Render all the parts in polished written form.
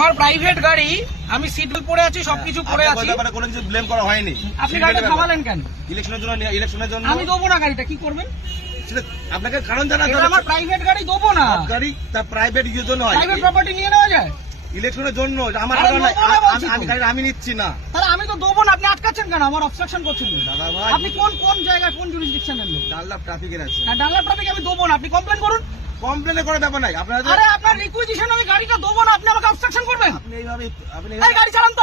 আমার প্রাইভেট গাড়ি, আমি সিট বেল্ট পরে আছি, সবকিছু পরে আছি, কোনো কিছু ব্লেম করা হয়নি। আপনি গাড়িটা থামালেন কেন? ইলেকশনের জন্য আমি দেবো না গাড়িটা, কি করবেন? আপনাকে কারণ জানাতে হবে। আমার প্রাইভেট গাড়ি দেবো না। গাড়ি তার প্রাইভেট ইউজের জন্য হয়, প্রাইভেট প্রপার্টি নিয়ে নেওয়া যায় ইলেকশনের জন্য। আমার গাড়ি আমি নিচ্ছি না। তাহলে আমি তো দেবো না, আপনি আটকাচ্ছেন কেন? আমার অবস্ট্রাকশন করছেন দাদা ভাই। আপনি কোন জায়গায়, কোন জুরিসডিকশনের লোক? ডানলাপ ট্রাফিকের আছে। ডানলাপ ট্রাফিক আমি দেবো না, আপনি কমপ্লেন করুন। কমপ্লেনে করে ব্যাপার নাই। আপনার আরে আপনার রিকুইজিশন আমি গাড়িটা দেবো না, আপনি আমাকে অবস্ট্রাকশন করবেন? আপনি এইভাবে এই গাড়ি চালান তো,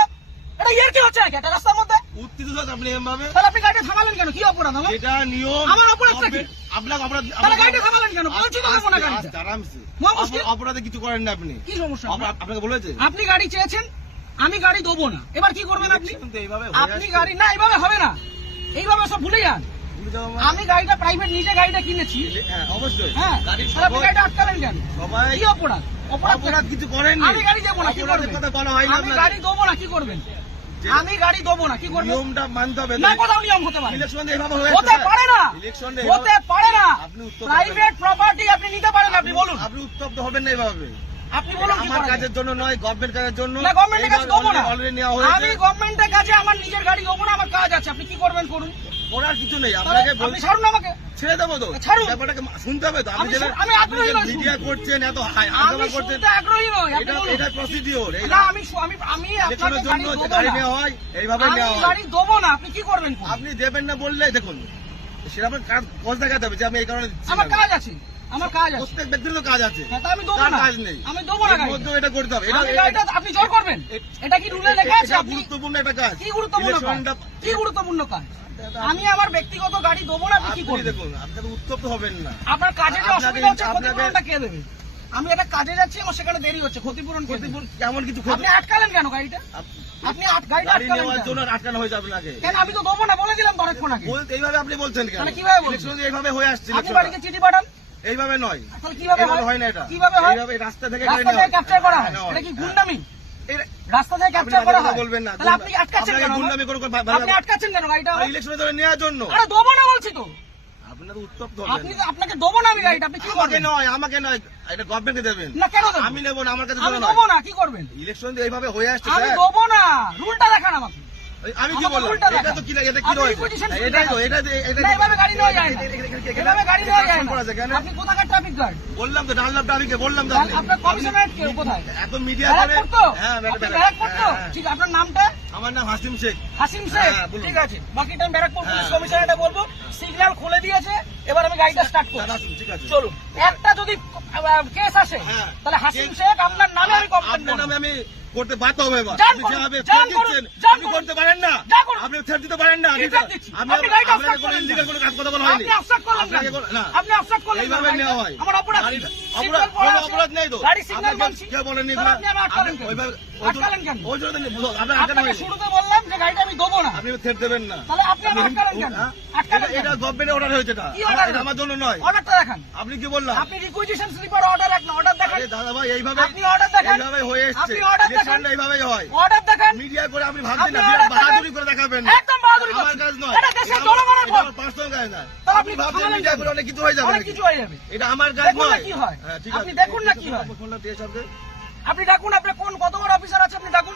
এটা ইয়ার কি হচ্ছে একটা রাস্তার মধ্যে? উত্তেজিত হচ্ছে আপনি এভাবে। তাহলে আপনি গাড়িটা থামালেন কেন? কি অপরাধ আমার? এটা নিয়ম। আমার অপরাধটা কি? আপনার অপরাধ। তাহলে গাড়িটা থামালেন কেন? বলছি তো দেবো না গাড়িটা। আরামসে। মুশকিল। অপরাধে কিছু করেন না আপনি। কি সমস্যা? আপনাকে বলেছে আপনি গাড়ি চেয়েছেন, আমি গাড়ি দেবো না, এবার কি করবেন আপনি? এইভাবে আপনি গাড়ি না, এইভাবে হবে না, এইভাবে সব ভুলে যান। আমি গাড়িটা প্রাইভেট নিজে গাড়িটা কিনেছি। হ্যাঁ অবশ্যই। হ্যাঁ, তাহলে আপনি গাড়িটা আটকালেন কেন? সবাই কি অপরাধ? অপরাধ কিছু করেন। আমি গাড়ি দেবো না, কি করবেন? কথা বলা হয় না। আমি গাড়ি দেবো না, কি করবেন? আমি গাড়ি দেবো না, কি করবেন? নিয়মটা মানতে হবে। না, কোথাও নিয়ম হতে পারে? ইলেকশনে এভাবে হতে পারে না, ইলেকশনে হতে পারে না। আপনি উত্তর প্রাইভেট প্রপার্টি আপনি নিতে পারেন, আপনি বলুন। আপনি উত্তপ্ত হবেন না এভাবে। আপনি বলুন কি আমার করা কাজের যায়? জন্য নয়, গভর্নমেন্ট কাজের জন্য। না, গভর্নমেন্টের কাছে দেবো না। অলরেডি নেওয়া হয়েছে। আমি গভর্নমেন্টের কাছে আমার নিজের গাড়ি দেবো না, আমার কাজ আছে, আপনি কি করবেন করুন। করার কিছু নেই। তাহলে আপনাকে আপনি ছাড়ুন আমাকে। ছেড়ে দেবো তো। ছাড়ুন। ব্যাপারটাকে শুনতে হবে তো। আমি আগ্রহী নই মিডিয়া শুনতে। করছেন, এত আমি হাঙ্গামা করছেন। শুনতে আগ্রহী নই, আপনি বলুন। এটা প্রসিডিওর। না, আমি আপনাকে ইলেকশনের জন্য গাড়ি গাড়ি দেবো নেওয়া না। হয়, এইভাবে আমি নেওয়া হয়। গাড়ি দেবো না, আপনি কি করবেন করুন। আপনি দেবেন না বললে দেখুন সেটা আপনার কাজ দেখাতে হবে যে আমি এই কারণে দিচ্ছি আমার না। কাজ আছে, আমার কাজ আছে। প্রত্যেক ব্যক্তির তো কাজ আছে। হ্যাঁ, তা আমি দেবো কার না। কাজ নেই? আমি দেবো না এর গাড়িটা। মধ্যেও এটা করতে হবে। আমি গাড়িটা আপনি জোর করবেন? এটা কি রুলে লেখা আছে? এটা আপনি গুরুত্বপূর্ণ একটা কাজ। কি গুরুত্বপূর্ণ কাজ? ইলেকশনটা- কি গুরুত্বপূর্ণ কাজ? আমি আমার ব্যক্তিগত গাড়ি দেবো না, আপনি কি আপনি করবেন? দেখুন আপনাকে উত্তপ্ত হবেন না। আপনার কাজে যে আপনাকে- অসুবিধা হচ্ছে, আপনাকে- ক্ষতিপূরণটা কে দেবে? আমি একটা কাজে যাচ্ছি, আমার সেখানে দেরি হচ্ছে, ক্ষতিপূরণ কে দেবে? কেমন কিছু আপনি আটকালেন কেন গাড়িটা? আপনি গাড়িটা গাড়ি আটকালেন নেওয়ার কেন? জন্য আটকানো হয়েছে আপনাকে। কেন? আমি তো দেবো না বলে দিলাম তো অনেকক্ষণ আগে। এইভাবে আপনি বলছেন কেন? তাহলে কিভাবে বলছেন? ইলেকশন এইভাবে হয়ে আসছে। আপনি বাড়িতে চিঠি পাঠান। এইভাবে নয়। তাহলে কিভাবে এইভাবে হয়? হয় না এটা। কিভাবে হয়? এইভাবে রাস্তা থেকে রাস্তা থেকে ক্যাপচার করা হয়, এটা কি গুন্ডামি? রাস্তা থেকে ক্যাপচার করা হয়? বলবেন না। তাহলে আপনি আটকাচ্ছেন কেন? গুন্ডামি করে আপনি আটকাচ্ছেন কেন গাড়িটা? ইলেকশনের জন্য নেওয়ার জন্য। আরে দেবো না বলছি তো। আপনার উত্তপ্ত আপনি হবেন। আপনাকে দেবো না আমি গাড়িটা, আপনি কি আমাকে করবেন? নয়, আমাকে নয়, এটা গভর্নমেন্টকে দেবেন। না, কেন দেবো? আমি নেবো না, আমার কাছে আমি নয়। দেবো না, কি করবেন? ইলেকশন এইভাবে হয়ে আসছে আমি স্যার। দেবো না, রুলটা দেখান আমাকে। আমি কি আমাকে বললাম? উল্টা এটা দেখান। তো কি এটা কি আপনি রয়েছে? requisition এটাই তো, দেখান। এটা না, এভাবে গাড়ি নেওয়া যায় না। এভাবে গাড়ি নেওয়া যায় না। করা যায় কেন? আপনি কোথাকার ট্রাফিক গার্ড? বললাম তো ডানলাপ ট্রাফিকে বললাম তো আপনি। আপনার কমিশনারেট কে কোথায়? এত মিডিয়া ব্যারাক করে। করতো? হ্যাঁ, আপনি ব্যারাক করতো? হ্যাঁ। ঠিক, আপনার নামটা? আমার নাম হাসিম শেখ। হাসিম শেখ। হ্যাঁ, বলুন। ঠিক আছে, বাকিটা আমি ব্যারাকপুর পুলিশ হ্যাঁ। কমিশনারেটে বলবো। সিগন্যাল খুলে দিয়েছে, এবার আমি গাড়িটা স্টার্ট করব। আসুন, ঠিক আছে। চলুন। একটা যদি কেস আসে, হ্যাঁ। তাহলে হাসিম শেখ আপনার নামে আমি কমপ্লেন আপনার করব। নামে আমি করতে বাধ্য হবে এবার। যান আপনি করুন, যেভাবে যান থ্রেট করুন, দিচ্ছেন, যান আপনি করুন। করতে পারেন না। যান করুন। আপনি থ্রেট দিতে পারেন না। কি threat দিচ্ছি? আপনি আমি গাড়িটা আপনাকে obstruct কোনো করলেন illegal কেন? কোনো কাজ কথা বলা হয়নি। আপনি obstruct করলেন আপনাকে কেন? কোনো- না। আপনি obstruct করলেন কেন? এইভাবে নেওয়া হয়। আমার অপরাধ কি? অপরাধ- সিগন্যাল পড়া কোনো আছে। অপরাধ নেই তো। গাড়ি সিগন্যাল আপনাকে মানছি। কেউ বলেনি তাহলে আপনি আমার আটকালেন কেন? ওইভাবে আটকালেন কেন? ওই জন্য আপনার আটকানো আপনাকে হয়নি। শুরুতে বললাম যে গাড়িটা আমি দেবো না। আপনি থ্রেট দেবেন না। তাহলে আপনি আমার আটকালেন কেন? হ্যাঁ? আটকালেন এটা কেন? গভর্নমেন্টের অর্ডার হয়েছে এটা। কি order? এটা আমার জন্য নয়। অর্ডারটা দেখান। আপনি কি বললাম? আপনি রিকুইজিশন স্লিপার অর্ডার এক না, অর্ডার দেখান। আরে দাদা ভাই এইভাবে আপনি order দেখান। এইভাবে হয়ে এসেছে। আপনি order দেখান। ইলেকশনটা এইভাবেই হয়। অর্ডার দেখান। মিডিয়া করে আপনি ভাবছেন না আপনি order বাহাদুরি দেখান। করে দেখাবেন না। একদম বাহাদুরি আমার করছেন। কাজ নয়। এটা দেশের জনগণের ভোট। পার্সোনাল কাজ না। তাহলে আপনি ভাবছেন থামালেন মিডিয়া কেন? করে অনেক কিছু হয়ে যাবে অনেক নাকি? কিছু হয়ে যাবে। এটা আমার কাজ দেখুন না নয়। কি হয়। হ্যাঁ, ঠিক আপনি আছে। দেখুন না কি হয়। ফোনটা দিয়ে শব্দে। আপনি ডাকুন, আপনার কত বড় অফিসার আছে আপনি ডাকুন।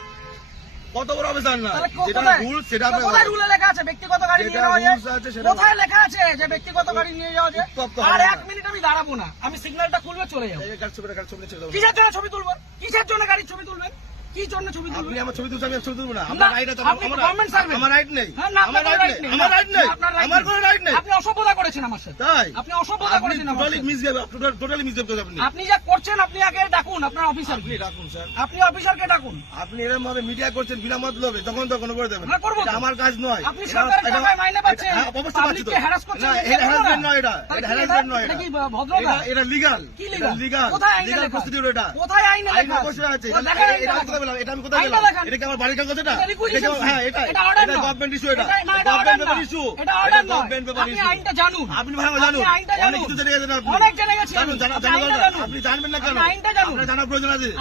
কত বড় অফিসার না তাহলে যেটা কোথায়? রুল সেটা তো কোথায় রুলে লেখা আছে ব্যক্তিগত গাড়ি নিয়ে যেটা যাওয়া যায়? rules আছে সেটা কোথায় লেখা আছে যে ব্যক্তিগত গাড়ি নিয়ে যাওয়া যায়? উত্তপ্ত আর হবে না। 1 মিনিট আমি দাঁড়াবো না, আমি সিগন্যালটা খুলবে চলে যাবো। এই কাজ ছবি ছেড়ে দাও। কিসের জন্য ছবি তুলবেন? কিসের জন্য গাড়ির ছবি তুলবেন? কি জন্য ছবি আপনি তুলবেন? আমার ছবি তুলছেন, আমি ছবি তুলবো না। না, আমার রাইট আছে। আপনি গভর্নমেন্ট সার্ভেন্ট। আমার রাইট নেই। হ্যাঁ, না, আমার আপনার রাইট right নেই। নেই। আমার রাইট নেই। আপনার right আমার নেই। কোনো রাইট নেই। আপনি অসভ্যতা করেছেন আমার সাথে। তাই আপনি অসভ্যতা আপনি করেছেন আমার টোটালি সাথে। মিসবিহেভ, টোটালি মিসবিহেভ করেছেন আপনি। আপনি যা করছেন আপনি আগে ডাকুন আপনার অফিসার। আপনি রাখুন স্যার। আপনি অফিসারকে ডাকুন। আপনি এরকম ভাবে মিডিয়া করছেন বিনা মতলবে, তখন করে দেবেন। হ্যাঁ, করবো তো। এটা আমার কাজ নয়। আপনি সরকারের টাকায় মাইনে পাচ্ছেন। হ্যাঁ, অবশ্যই পাচ্ছি তো। পাবলিককে harass করছেন, না, এটা এটা করবো না। harassment নয় এটা। তাহলে এটা কি harassment নয় এটা এটা। কি ভদ্রতা? এটা লিগ্যাল। কি legal? লিগ্যাল। কোথায় আইনে লিগ্যাল লেখা? প্রসিডিউর এটা। কোথায় আইনে আইন লেখা আছে? অবশ্যই আছে। ও, দেখান আইনটা এটা আমি দেখান। কোথায় বললাম? এটা আমি কোথায় আইনটা বললাম? দেখান। এটা কি আমার বাড়ির কাগজ এটা? এটা requisition এটা কি- হ্যাঁ, এটা এটা order নয়। গভর্নমেন্ট ইস্যু এটা। না, এটা order গভর্নমেন্ট নয়। Paper issue. এটা order নয়। গভর্নমেন্ট পেপার আপনি ইস্যু। আইনটা জানুন। আপনি ভালো জানুন। আপনি আইনটা অনেক জানুন। কিছু জেনে গেছেন আপনি। অনেক জেনে গেছি জানুন, আমি। জানা আপনি আইনটা দরকার। জানুন। আপনি জানবেন না কেন? আপনি আইনটা জানুন। আপনার জানার প্রয়োজন আছে।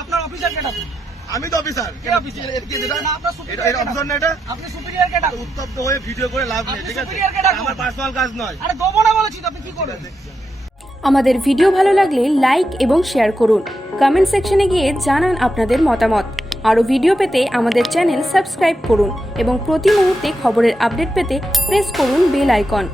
আপনার অফিসারকে ডাকুন। আমি তো অফিসার। কে অফিসার? এটা কি যেটা? না, আপনার এটা superior অফিসার না এটা? আপনি সুপিরিয়রকে ডাকুন। উত্তপ্ত হয়ে ভিডিও করে লাভ নেই, আপনি ঠিক আছে? superior কে ডাকুন। আমার পার্সোনাল কাজ নয়। আরে দেবো না বলেছি তো, আপনি কি করবেন? আমাদের ভিডিও ভালো লাগলে লাইক এবং শেয়ার করুন। কমেন্ট সেকশনে গিয়ে জানান আপনাদের মতামত। আরও ভিডিও পেতে আমাদের চ্যানেল সাবস্ক্রাইব করুন এবং প্রতি মুহূর্তে খবরের আপডেট পেতে প্রেস করুন বেল আইকন।